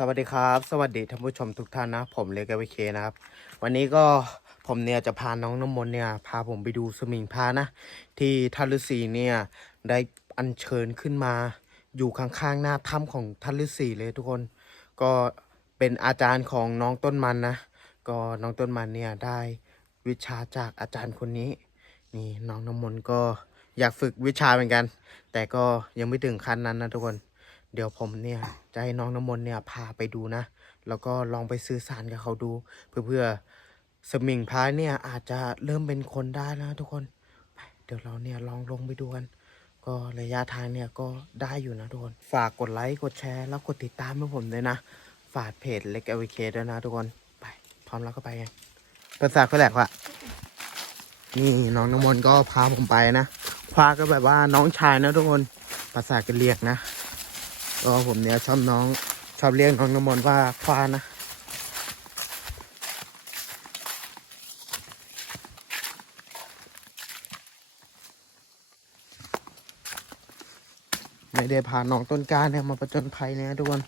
สวัสดีครับ สวัสดีท่านผู้ชมทุกท่านนะ ผมเลกวิเคนะครับ วันนี้ก็ผมเนี่ยจะพาน้องน้ำมนต์เนี่ยพาผมไปดูสมิงพระนะ ที่ท่านฤาษีเนี่ยได้อัญเชิญขึ้นมา อยู่ข้างๆหน้าถ้ำของท่านฤาษีเลยทุกคน ก็เป็นอาจารย์ของน้องต้นมันนะ ก็น้องต้นมันเนี่ยได้วิชาจากอาจารย์คนนี้ นี่น้องน้ำมนต์ก็อยากฝึกวิชาเหมือนกัน แต่ก็ยังไม่ถึงขั้นนั้นนะทุกคน ดี๋ยวผมเนี่ยจะให้น้องน้ำมนต์เนี่ยพาไปดูนะ แล้วก็ลองไปสื่อสารกับเขาดูเพื่อเพื่อสมิงพรายเนี่ยอาจจะเริ่มเป็นคนได้นะทุกคนไปเดี๋ยวเราเนี่ยลองลงไปดูกัน ก็ระยะทางเนี่ยก็ได้อยู่นะทุกคน ฝากกดไลค์กดแชร์แล้วกดติดตามให้ผมด้วยนะ ฝากเพจเล็กเอวิเคด้วยนะทุกคนไปพร้อมแล้วก็ไปกันภาษาก็แหลกว่ะนี่น้องน้ำมนต์ก็พาผมไปนะพาก็แบบว่าน้องชายนะทุกคนภาษากะเรียกนะ ก็ผมเนี่ยชอบน้อง ชอบเรียกน้องน้ำมนต์ว่าควานะไม่ได้พาน้องต้นกล้าเนี่ยมาประจนภัยเนี่ยทุกคน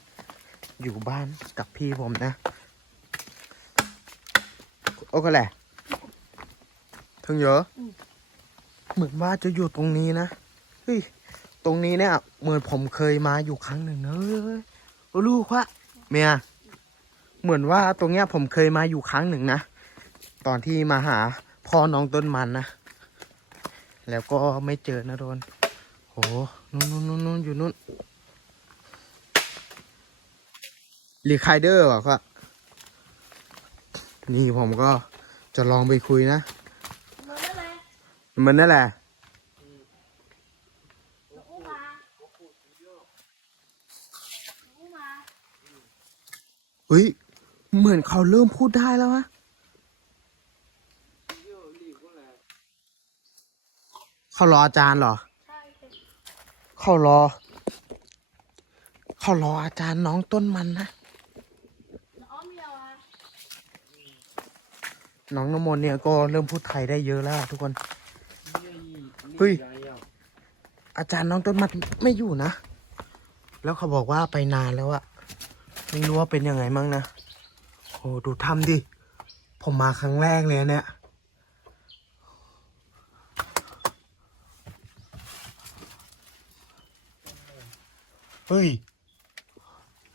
อยู่บ้านกับพี่ผมนะ โอ้ก็แหละถึงเยอะ เหมือนว่าจะอยู่ตรงนี้นะ เฮ้ย ตรงนี้เนี่ยเหมือนผมเคยมาอยู่ครั้งหนึ่งนะเอ้ยลูกวะเมียเหมือนว่าตรงเนี้ยผมเคยมาอยู่ครั้งหนึ่งนะ ตอนที่มาหาพ่อน้องต้นมันนะ แล้วก็ไม่เจอนะโดนโหนู่นนู่นนู่นนู่นอยู่นู่นรีไคเดอร์เหรอครับนี่ผมก็จะลองไปคุยนะมาได้เลยมันนั่นแหละ อู้มาอู้มา เฮ้ย เหมือนเขาเริ่มพูดได้แล้ววะเขารออาจารย์เหรอใช่เขารอ เขารออาจารย์น้องต้นมันนะ น้องน้ำมนต์เนี่ยก็เริ่มพูดไทยได้เยอะแล้ว ทุกคน เฮ้ย อาจารย์น้องต้นมันไม่อยู่นะ แล้วเขาบอกว่าไปนานแล้วอะ ไม่รู้ว่าเป็นยังไงมั่งนะ โอ้ดูทำดิ ผมมาครั้งแรกเลยอะเนี่ย เฮ้ย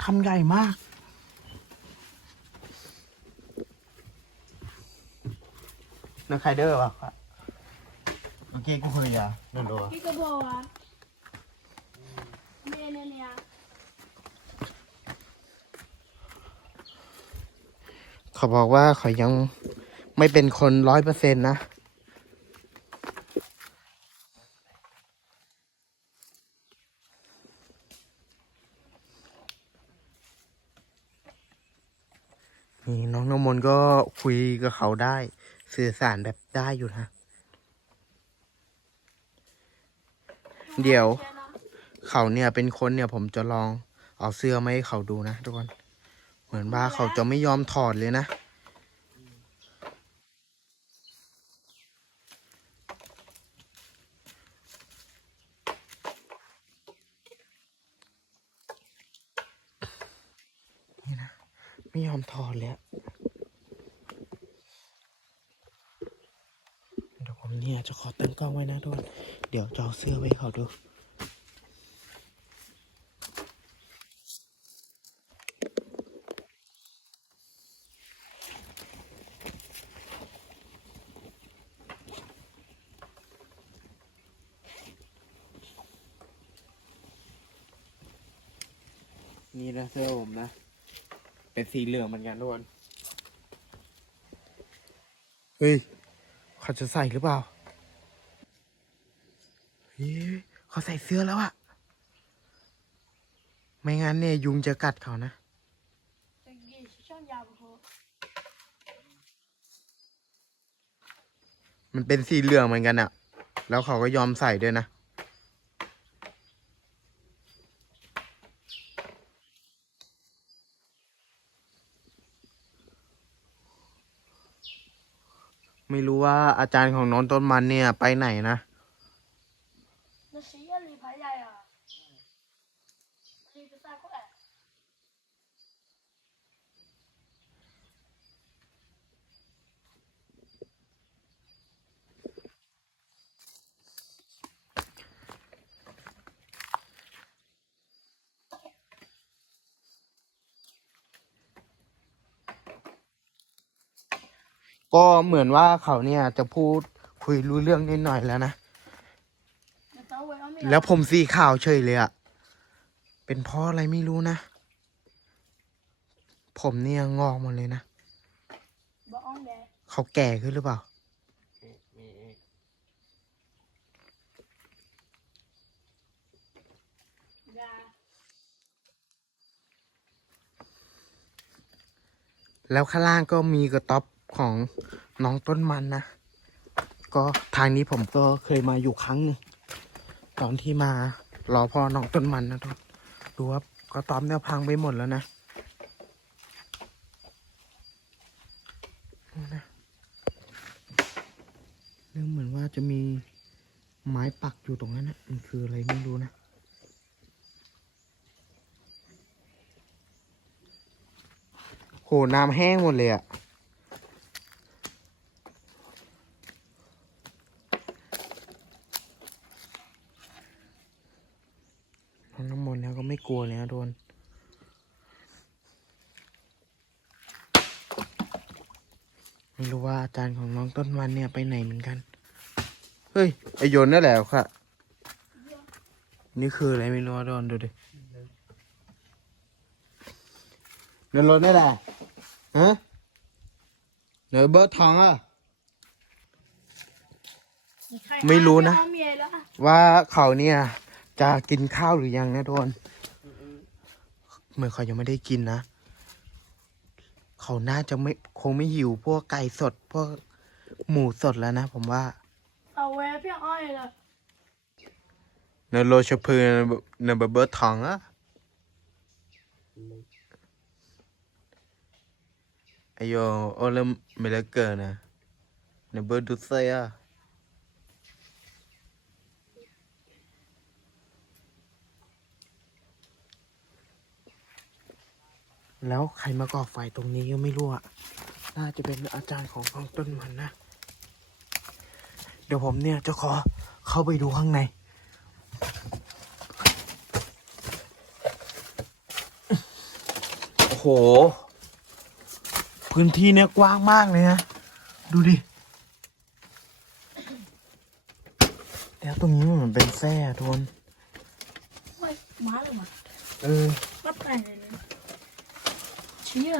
ทำใหญ่มากนักไคเดอร์ป่ะโอเคกูเคยอะนั่นดูพี่กระบอกอะเมนเนี่ย เขาบอกว่าเขายังไม่เป็นคนร้อยเปอร์เซ็นต์นะนี่น้องน้ำมนต์ก็คุยกับเขาได้สื่อสารแบบได้อยู่นะ เดี๋ยวเขาเนี่ยเป็นคนเนี่ยผมจะลองเอาเสื้อมาให้เขาดูนะทุกคน มือนว่าเขาจะไม่ยอมถอดเลยนะ นี่นะ ไม่ยอมถอดเลยเดี๋ยวผมเนี่ยจะขอตั้งกล้องไว้นะทุกคนเดี๋ยวจะเอาเสื้อไว้เขาดู นี่นะเสื้อผมนะ เป็นสีเหลืองเหมือนกันทุกคนเฮ้ยเขาจะใส่หรือเปล่าเฮ้ยเขาใส่เสื้อแล้วอะไม่งั้นเนี่ยยุงจะกัดเขานะจะกี่ช่องยาวพอมันเป็นสีเหลืองเหมือนกันอะแล้วเขาก็ยอมใส่ด้วยนะ ไม่รู้ว่าอาจารย์ของน้องต้นมันเนี่ยไปไหนนะ ก็เหมือนว่าเขาเนี่ยจะพูดคุยรู้เรื่องนิดหน่อยแล้วนะ แล้วผมสีข่าวเฉยเลยอะเป็นเพราะอะไรไม่รู้นะ ผมเนี่ยงอกหมดเลยนะ เขาแก่ขึ้นหรือเปล่า แล้วข้างล่างก็มีกระต๊อบ ของน้องต้นมันนะ ก็ทางนี้ผมก็เคยมาอยู่ครั้งหนึ่งตอนที่มารอพ่อน้องต้นมันนะทุกดูว่ากระตอบเนี่ยพังไปหมดแล้วนะนะเรื่องเหมือนว่าจะมีไม้ปักอยู่ตรงนั้นนะมันคืออะไรไม่รู้นะโหน้ำแห้งหมดเลยอะน้องน้ำมนต์เนี่ยก็ไม่กลัวเลยนะโดน ไม่รู้ว่าอาจารย์ของน้องต้นวันเนี่ย ไปไหนเหมือนกัน เฮ้ย ไอโยนนั่นแหละค่ะ นี่คืออะไรไม่รู้ดอนดูดินรถนี่แหละฮะเนยเบอร์ทองอะ ไม่รู้นะ ว่าเขาเนี่ย จะกินข้าวหรือยังนะทุกคนเหมือนเขายังไม่ได้กินนะ เขาน่าจะไม่คงไม่หิวพวกไก่สดพวก หมูสดแล้วนะผมว่าเอาแวะพี่อ้อยละในโลชพืนในเบเบอร์ทองอะอโยอเลมเม่เลิกอร์นะในเบอร์ดูเซียแล้วใครมาก่อไฟตรงนี้ก็ไม่รู้อะน่าจะเป็นอาจารย์ของกองต้นมันนะ เดี๋ยวผมเนี่ยจะขอเข้าไปดูข้างใน โอ้โห พื้นที่เนี่ยกว้างมากเลยนะ ดูดิ แล้วตรงนี้มันเป็นแท้ทวนไม่ม้าเลยมั้เออมาไปเลยนะเชี่ย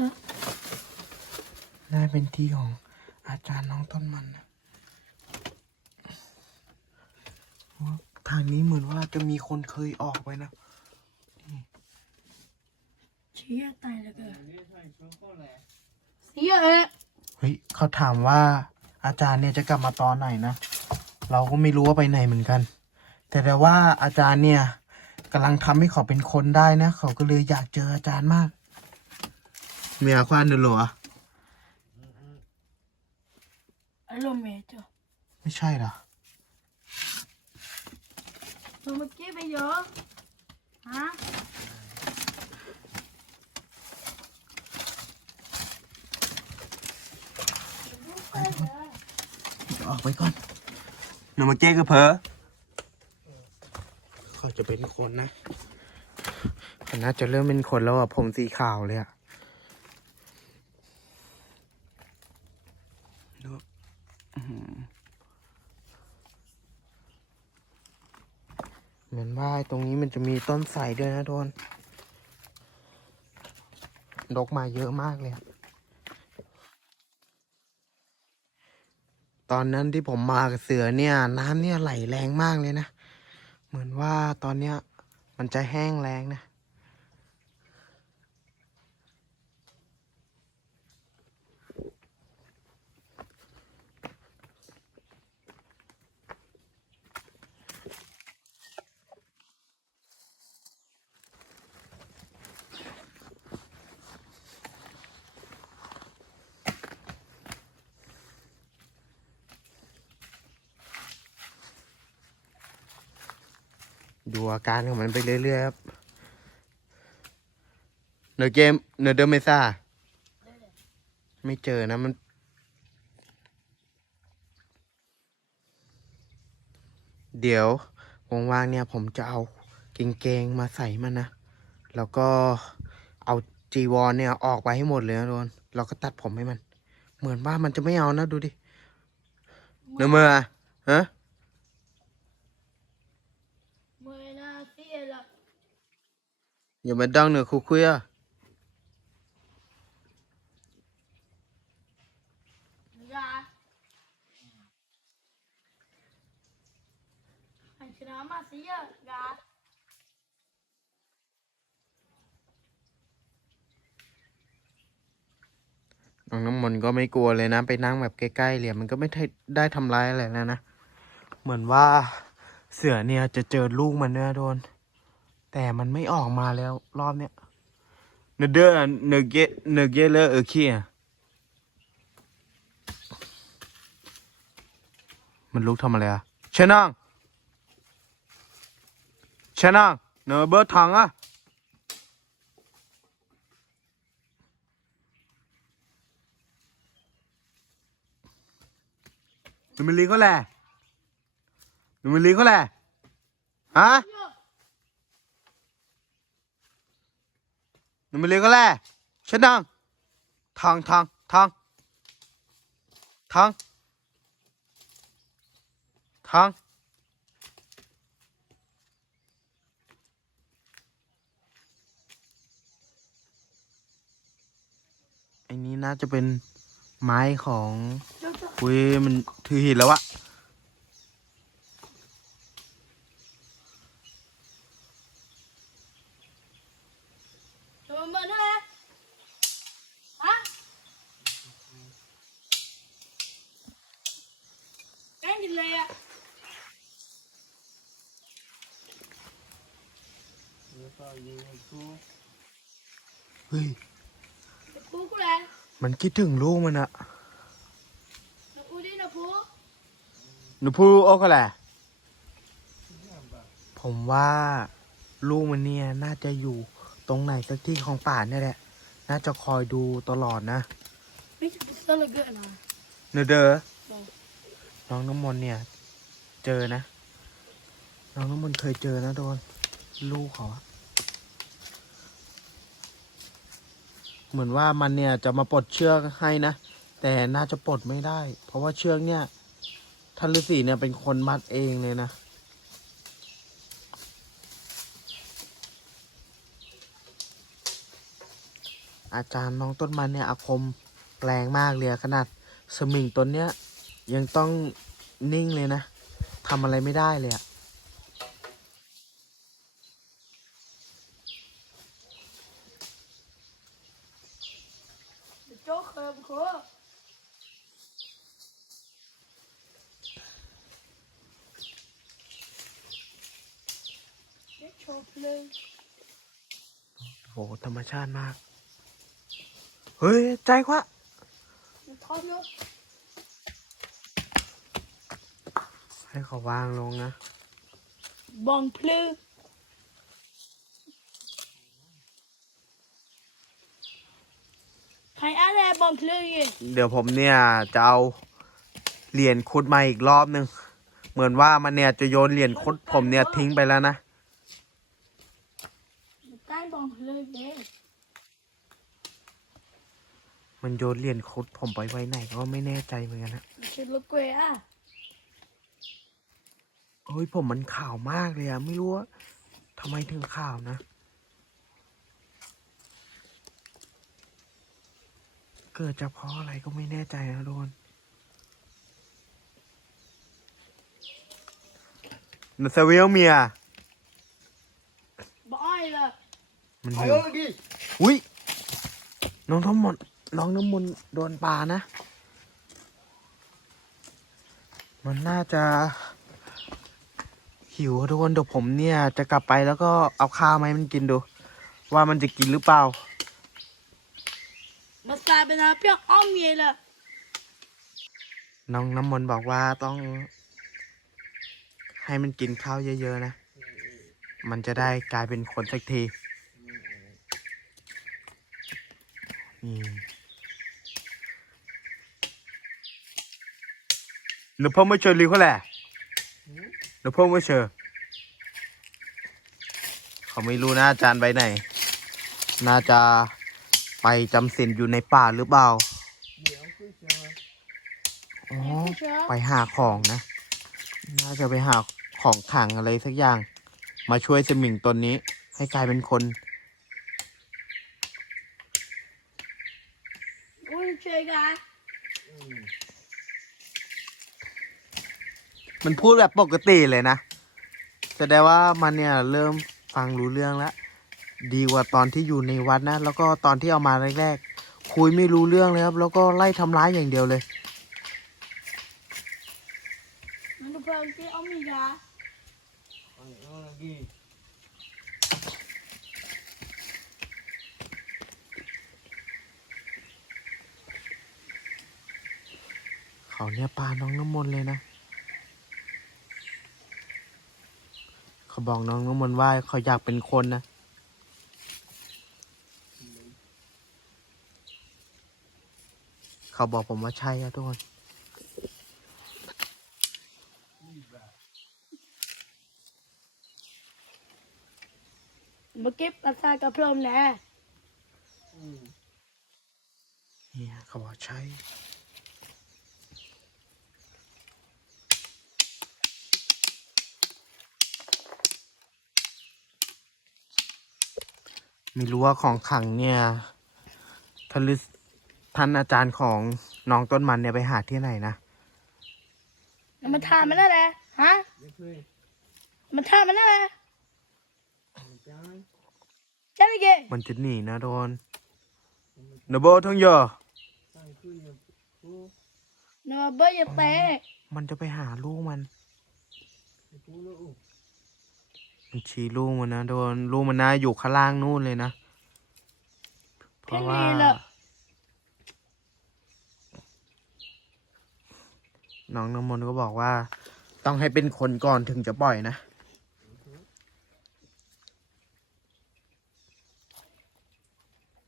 น่าเป็นที่ของอาจารย์น้องต้นมันนะ ทางนี้เหมือนว่าจะมีคนเคยออกไปนะเชี่ยตายเลยเกินเสียเเฮ้ยเขาถามว่าอาจารย์เนี่ยจะกลับมาตอนไหนนะ เราก็ไม่รู้ว่าไปไหนเหมือนกัน แต่แต่ว่าอาจารย์เนี่ยกำลังทำให้เขาเป็นคนได้นะ เขาก็เลยอยากเจออาจารย์มาก เมียควานดูหรออารมณ์เมจ้ะไม่ใช่หรอ หนูเมื่อกี้ไปเยอะฮะออกไปก่อนหนูมาเจ๊ก็เพอเขาจะเป็นคนนะเขาน่าจะเริ่มเป็นคนแล้วอะผมสีขาวเลยอะดู เหมือนว่าตรงนี้มันจะมีต้นไทรด้วยนะโดนดกมาเยอะมากเลย ตอนนั้นที่ผมมากับเสือเนี่ย น้ำเนี่ยไหลแรงมากเลยนะ เหมือนว่าตอนเนี้ยมันจะแห้งแรงนะ ดูอาการของมันไปเรื่อยๆครับเนอเกมเนอเดอร์เมซ่าไม่เจอนะมัน เดี๋ยวว่างๆเนี่ยผมจะเอาเกงๆมาใส่มันนะ แล้วก็เอาจีวรเนี่ยออกไปให้หมดเลยนะโดนแล้วก็ตัดผมให้มัน เหมือนว่ามันจะไม่เอานะดูดิเนื้อมืออะฮะ มือนะเสียละ อย่ามาดังเหนือคุยคุยอะยาอันชนะมาเสียยาน้องน้ำมนต์ก็ไม่กลัวเลยนะ ไปนั่งแบบใกล้ๆเหลี่ยมมันก็ไม่ได้ได้ทำร้ายอะไรแล้วนะ เหมือนว่าเสือเนี่ยจะเจอลูกมันเนี่ยโดน แต่มันไม่ออกมาแล้ว รอบเนี้ยเนเดอร์เนเกเนเกเลอร์เออขี้อะมันลุกทำอะไรอะเชนังเชนังเนเบอร์ถังอะหนูมันลีก็แหละหนูมันลีก็แหละฮะ หนูมันลีก็แหละฉันดังทางทางทางทางทางไอ้นี้น่าจะเป็นไม้ของเจ้าเจ้าอุ้ยมันถือหินแล้วอะ เจ้ามาด้วยฮะแกล้งกินเลยอะ เฮ้ย ปูกูเลย มัน คิดถึงลูกมันอะนปูดินปูหนูพูดโอ้ก็แหละผมว่าลูกมันเนี่ยน่าจะอยู่ตรงไหนสักที่ของป่าเนี่ยแหละ น่าจะคอยดูตลอดนะ ไม่ใช่สลักเกอร์นะเนอะเดอบอกน้องน้ำมนต์เนี่ย เจอนะ น้องน้ำมนต์เคยเจอนะโดนลูกเขาอะ เหมือนว่ามันเนี่ยจะมาปลดเชือกให้นะ แต่น่าจะปลดไม่ได้ เพราะว่าเชือกเนี่ยท่านฤาษีเนี่ยเป็นคนมัดเองเลยนะอาจารย์น้องต้นมันเนี่ยอาคมแรงมากเลยขนาดสมิงต้นเนี้ยยังต้องนิ่งเลยนะทำอะไรไม่ได้เลยอะ โจ๊กเคยบุคเด็กโชว์เลย โหธรรม ชาติมาก เฮ้ย ใจกว่าทอดยกให้เขาวางลงนะ บองพลือใครอะไรบองพลือยี่เดี๋ยวผมเนี่ยจะเอาเหรียญคุดมาอีกรอบหนึ่ง เหมือนว่ามันเนี่ยจะโยนเหรียญคุดผมเนี่ยทิ้งไปแล้วนะ ใต้บองพลือเย่ มันโยนเหรียญคุดผมไปไว้ไหนก็ไม่แน่ใจเหมือนกันนะชุดลูกเกยอะเฮ้ยผมมันข่าวมากเลยอะไม่รู้ว่าทำไมถึงข่าวนะ เกิดจากเพราะอะไรก็ไม่แน่ใจนะโดนนเซเวลเมียบ่อ้อยเลยมันหิวอุ้ยน้องน้ำมนต์น้ องน้ำมนต์โดนปลานะ มันน่าจะ หิวอะทุกคนเดี๋ยวผมเนี่ยจะกลับไปแล้วก็เอาข้าวมาให้มันกินดู ว่ามันจะกินหรือเปล่า มาซาเป็นอาเปียกอ้อมเย่เลยน้องน้ำมนต์บอกว่าต้อง ให้มันกินข้าวเยอะๆนะ มันจะได้กลายเป็นคนสักที นี่ หนูพ่อไม่เจอลิวเขาแหละหนูพ่อไม่เจอเขาไม่รู้นะอาจารย์ไปไหน น่าจะไปจำศีลอยู่ในป่าหรือเปล่าเดี๋ยวคือจะอ๋อ不行，ไปหาของนะ น่าจะไปหาของขังอะไรสักอย่าง มาช่วยสมิงตนนี้ให้กลายเป็นคน มันพูดแบบปกติเลยนะแสดงว่ามันเนี่ยเริ่มฟังรู้เรื่องแล้วดีกว่าตอนที่อยู่ในวัดนะ แล้วก็ตอนที่เอามาแรกๆ คุยไม่รู้เรื่องเลยครับ แล้วก็ไล่ทำร้ายอย่างเดียวเลยเขาเนี่ยปลาน้องน้ำมนต์เลยนะ เขาบอกน้องน้ำมนต์ว่าเขาอยากเป็นคนนะ เขาบอกผมว่าใช่ครับทุกคน มาเก็บภาษากับพรมนะเนี่ยเขาบอกใช่ ไม่รู้ว่าของขังเนี่ยท่านฤาษีท่านอาจารย์ของน้องต้นมันเนี่ยไปหาที่ไหนนะมันทามันนั่นแหละฮะมันทามันนั่นแหละจ้าเลยเกมันจะหนีนะโดนนโบทงโยอเนื้อเบอร์อย่าแตกมันจะไปหาลูกมันมัน ชี้ลูกมันนะโดนลูกมันน่าอยู่ข้างล่างนู่นเลยนะ เพราะว่า น้องน้ำมนต์ก็บอกว่า ต้องให้เป็นคนก่อนถึงจะปล่อยนะ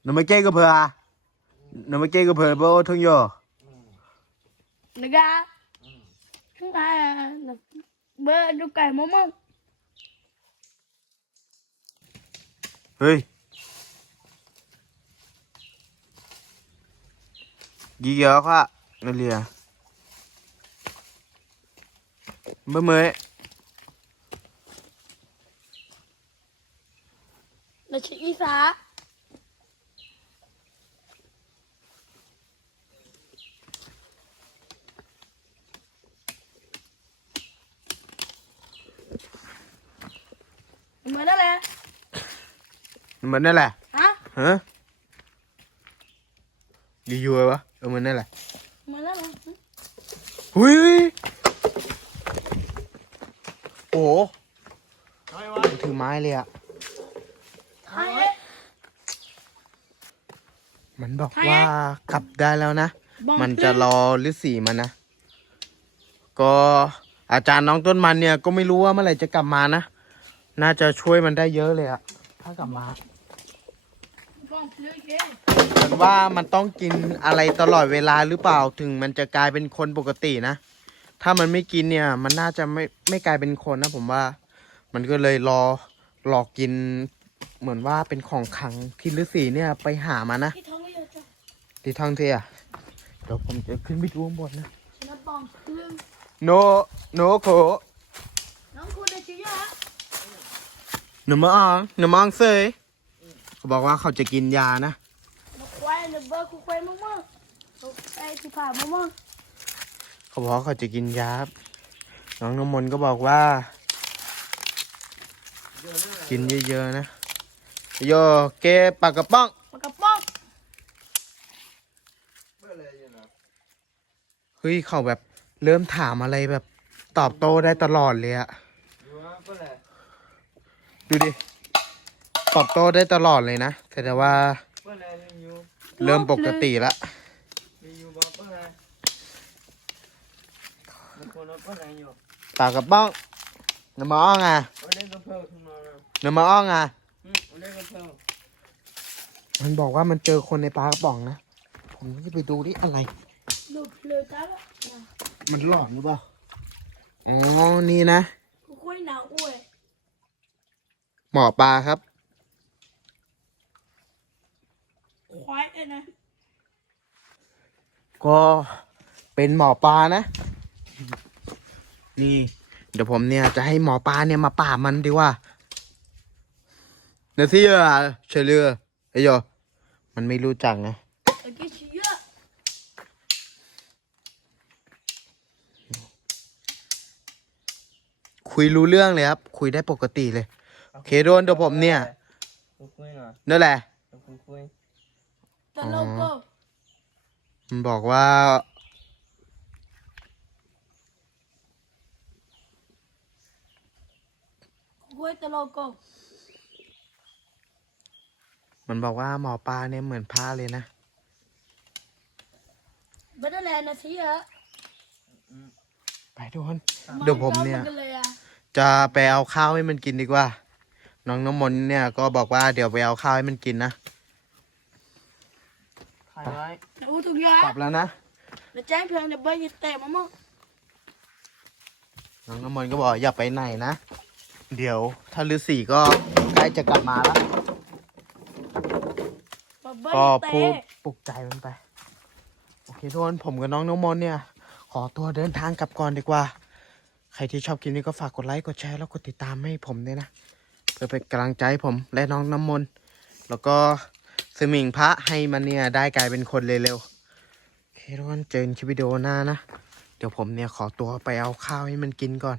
นมาเก้ก็เพื่อนมาเก้ก็เพื่อโบทงโยนะกะข้างในเบอร์ดูไก่มะม่วงเฮ้ยกี่เยอะค่ะนั่นเรียเมื่อเมื่อนะชิอีสาเหมือนนั่นแหละ เหมือนนั่นแหละฮะฮะกี่ยัววะเออเหมือนนั่นแหละเหมือนนั่นแหละหุยโอ้โหถือไม้เลยอะใครเอ๊ะมันบอกว่ากลับได้แล้วนะบอกมันจะรอฤาษีมันนะ ก็อาจารย์น้องต้นมันเนี่ยก็ไม่รู้ว่าเมื่อไหร่จะกลับมานะ น่าจะช่วยมันได้เยอะเลยอะ ถ้ากลับมาบอกเลยเกเหมือนว่ามันต้องกินอะไรตลอดเวลาหรือเปล่าถึงมันจะกลายเป็นคนปกตินะ ถ้ามันไม่กินเนี่ย มันน่าจะไม่ไม่กลายเป็นคนนะผมว่า มันก็เลยรอรอกิน เหมือนว่าเป็นของขลังที่ฤาษีเนี่ยไปหามานะที่ท้องไม่เยอะจ้ะที่ท่องเที่ยวเดี๋ยวผมจะขึ้นไปดูข้างบนนะฉันจะบอกคือโนโนโคน้องคุณได้ชื่อยัง หนูมาอองหนูมาอองเซยเขาบอกว่าเขาจะกินยานะมาควายหรือเบอร์คุควายมั่งมั่งไอ้ที่ผ่ามั่งมั่งเขาบอกว่าเขาจะกินยาครับน้องน้ำมนต์ก็บอกว่า กินเยอะๆนะโยเกปากกระป้องปากกระป๋องเฮ้ยเขาแบบเริ่มถามอะไรแบบ ตอบโต้ได้ตลอดเลยอะ ดูดิตอบโต้ได้ตลอดเลยนะแต่ว่าเริ่มปกติละปากกระป้องน้ำมาอ้องอะน้ำมาอ้องอะมันบอกว่ามันเจอคนในปลากระป๋องนะ ผมจะไปดูดิอะไร ดูเลยจ้าละมันหลอนหรือเปล่าอ๋อนี่นะคุควายหนาวอ้วย หมอปลาครับ ควายไอ้นะก็เป็นหมอปลานะ นี่ เดี๋ยวผมเนี่ยจะให้หมอปลาเนี่ยมาปราบมันดีกว่าเนซี่อะเฉลือไอ้ยอมันไม่รู้จักไงไอ้กี่เชี่ยคุยรู้เรื่องเลยครับ คุยได้ปกติเลยโอ เคโดนเดี๋ยวผมเนี่ย คุยหน่อยนั่นแหละ คุยคุยตะโลโก้มันบอกว่า คุยตะโลโก้มันบอกว่าหมอปลาเนี่ยเหมือนพระเลยนะเบดแลนด์นะสิฮะไปทุกคน เดี๋ยวผมเนี่ยาเลยอะจะไปเอาข้าวให้มันกินดีกว่า น้องน้ำมนต์เนี่ยก็บอกว่าเดี๋ยวไปเอาข้าวให้มันกินนะถ่ายไว้นะอู้ถุงยากลับแล้วนะแล้วแจ้งเพียงเดี๋ยวเบอร์ยิเตะมามั่งน้องน้ำมนต์ก็บอกอย่าไปไหนนะ เดี๋ยวถ้าฤาษีก็ใกล้จะกลับมาแล้ว เบอร์ก็ยิเตพูดะปลุกใจมันไป โอเคทุกคนผมกับน้องน้ำมนต์เนี่ย ขอตัวเดินทางกลับก่อนดีกว่า ใครที่ชอบคลิปนี้ก็ฝากกดไลค์ กดแชร์ แล้วกดติดตามให้ผมด้วยนะ เพื่อเป็นกำลังใจผมและน้องน้ำมนต์แล้วก็สมิงพระให้มันเนี่ยได้กลายเป็นคนเร็วๆโอเคทุกคนเจอกันคลิปวิดีโอหน้านะ เดี๋ยวผมเนี่ยขอตัวไปเอาข้าวให้มันกินก่อน